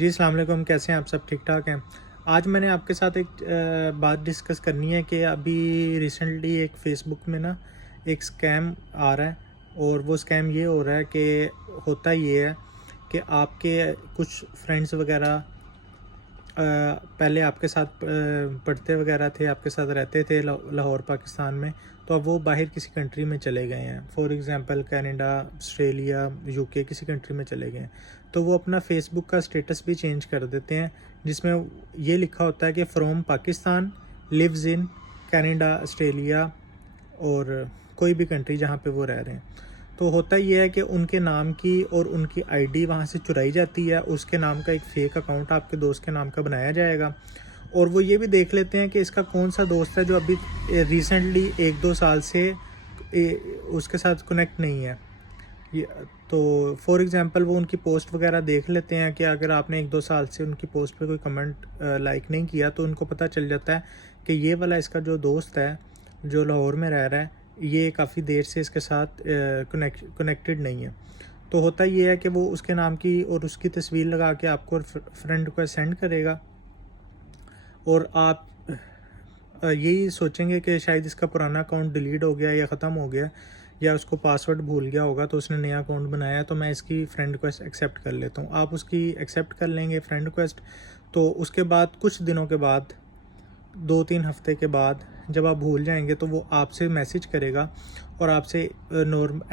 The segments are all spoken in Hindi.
जी, अस्सलाम वालेकुम। कैसे हैं आप सब? ठीक-ठाक हैं? आज मैंने आपके साथ एक बात डिस्कस करनी है कि अभी रिसेंटली एक फ़ेसबुक में ना एक स्कैम आ रहा है और वो स्कैम ये हो रहा है कि होता ये है कि आपके कुछ फ्रेंड्स वग़ैरह पहले आपके साथ पढ़ते वग़ैरह थे, आपके साथ रहते थे लाहौर पाकिस्तान में, तो अब वो बाहर किसी कंट्री में चले गए हैं। For example Canada, Australia, UK किसी कंट्री में चले गए हैं। तो वो अपना फ़ेसबुक का स्टेटस भी चेंज कर देते हैं, जिसमें ये लिखा होता है कि from Pakistan, lives in Canada, Australia और कोई भी कंट्री जहाँ पे वो रह रहे हैं। तो होता ये है कि उनके नाम की और उनकी आईडी वहाँ से चुराई जाती है, उसके नाम का एक फ़ेक अकाउंट आपके दोस्त के नाम का बनाया जाएगा और वो ये भी देख लेते हैं कि इसका कौन-सा दोस्त है जो अभी रिसेंटली 1-2 साल से उसके साथ कनेक्ट नहीं है। ये तो फॉर एग्ज़ाम्पल वो उनकी पोस्ट वगैरह देख लेते हैं कि अगर आपने 1-2 साल से उनकी पोस्ट पे कोई कमेंट लाइक नहीं किया, तो उनको पता चल जाता है कि ये वाला इसका जो दोस्त है, जो लाहौर में रह रहा है, ये काफ़ी देर से इसके साथ कनेक्टेड नहीं है। तो होता ये है कि वो उसके नाम की और उसकी तस्वीर लगा के आपको फ्रेंड रिक्वेस्ट सेंड करेगा और आप यही सोचेंगे कि शायद इसका पुराना अकाउंट डिलीट हो गया या ख़त्म हो गया या उसको पासवर्ड भूल गया होगा, तो उसने नया अकाउंट बनाया है, तो मैं इसकी फ्रेंड रिक्वेस्ट एक्सेप्ट कर लेता हूँ। आप उसकी एक्सेप्ट कर लेंगे फ्रेंड रिक्वेस्ट, तो उसके बाद कुछ दिनों के बाद 2-3 हफ्ते के बाद जब आप भूल जाएंगे, तो वो आपसे मैसेज करेगा और आपसे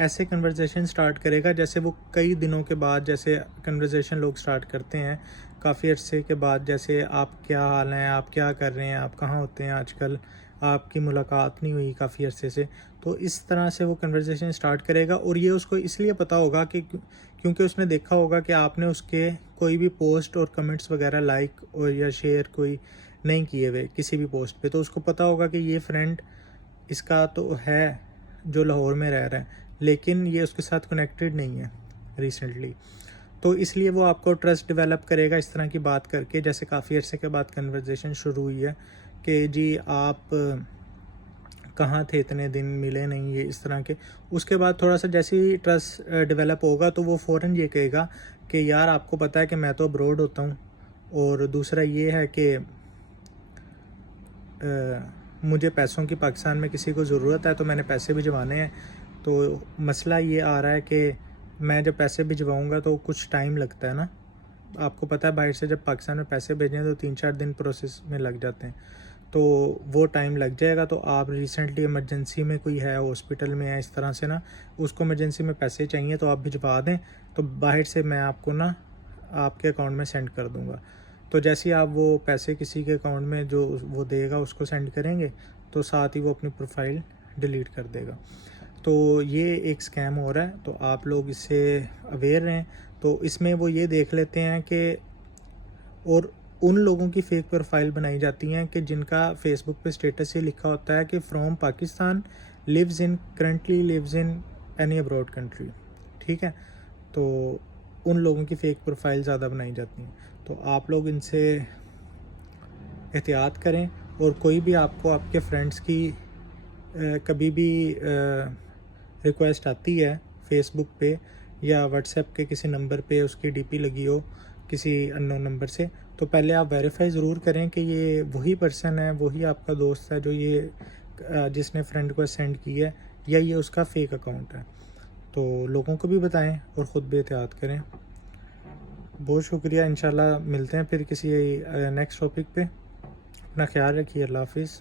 ऐसे कन्वर्सेशन स्टार्ट करेगा जैसे वो कई दिनों के बाद जैसे कन्वर्सेशन लोग स्टार्ट करते हैं काफ़ी अरसे के बाद, जैसे आप क्या हाल हैं, आप क्या कर रहे हैं, आप कहाँ होते हैं आजकल, आपकी मुलाकात नहीं हुई काफ़ी अरसे से। तो इस तरह से वो कन्वर्सेशन स्टार्ट करेगा और ये उसको इसलिए पता होगा कि क्योंकि उसने देखा होगा कि आपने उसके कोई भी पोस्ट और कमेंट्स वगैरह लाइक और या शेयर कोई नहीं किए हुए किसी भी पोस्ट पे, तो उसको पता होगा कि ये फ्रेंड इसका तो है जो लाहौर में रह रहा है, लेकिन ये उसके साथ कनेक्टेड नहीं है रिसेंटली। तो इसलिए वो आपको ट्रस्ट डेवलप करेगा इस तरह की बात करके, जैसे काफ़ी अरसे के बाद कन्वर्सेशन शुरू हुई है कि जी आप कहाँ थे, इतने दिन मिले नहीं, ये इस तरह के। उसके बाद थोड़ा सा जैसे ही ट्रस्ट डेवलप होगा, तो वो फ़ौरन ये कहेगा कि यार आपको पता है कि मैं तो अब्रॉड होता हूँ, और दूसरा ये है कि मुझे पैसों की पाकिस्तान में किसी को ज़रूरत है, तो मैंने पैसे भिजवाने हैं। तो मसला ये आ रहा है कि मैं जब पैसे भिजवाऊँगा तो कुछ टाइम लगता है ना, आपको पता है बाहर से जब पाकिस्तान में पैसे भेजें तो 3-4 दिन प्रोसेस में लग जाते हैं, तो वो टाइम लग जाएगा। तो आप रिसेंटली इमरजेंसी में कोई है, हॉस्पिटल में है, इस तरह से ना, उसको इमरजेंसी में पैसे चाहिए, तो आप भिजवा दें, तो बाहर से मैं आपको ना आपके अकाउंट में सेंड कर दूँगा। तो जैसे ही आप वो पैसे किसी के अकाउंट में जो वो देगा उसको सेंड करेंगे, तो साथ ही वो अपनी प्रोफाइल डिलीट कर देगा। तो ये एक स्कैम हो रहा है, तो आप लोग इससे अवेयर रहें। तो इसमें वो ये देख लेते हैं कि और उन लोगों की फ़ेक प्रोफाइल बनाई जाती हैं कि जिनका फ़ेसबुक पे स्टेटस ये लिखा होता है कि from Pakistan, currently lives in any abroad country. ठीक है? तो उन लोगों की फ़ेक प्रोफाइल ज़्यादा बनाई जाती हैं। तो आप लोग इनसे एहतियात करें, और कोई भी आपको आपके फ्रेंड्स की कभी भी रिक्वेस्ट आती है फ़ेसबुक पे या व्हाट्सएप के किसी नंबर पे, उसकी डीपी लगी हो किसी अननोन नंबर से, तो पहले आप वेरीफाई ज़रूर करें कि ये वही पर्सन है, वही आपका दोस्त है जो ये जिसने फ्रेंड को सेंड की है, या ये उसका फ़ेक अकाउंट है। तो लोगों को भी बताएं और ख़ुद भी एहतियात करें। बहुत शुक्रिया, इंशाल्लाह मिलते हैं फिर किसी नेक्स्ट टॉपिक पे। अपना ख्याल रखिए। अल्लाह हाफ़िज़।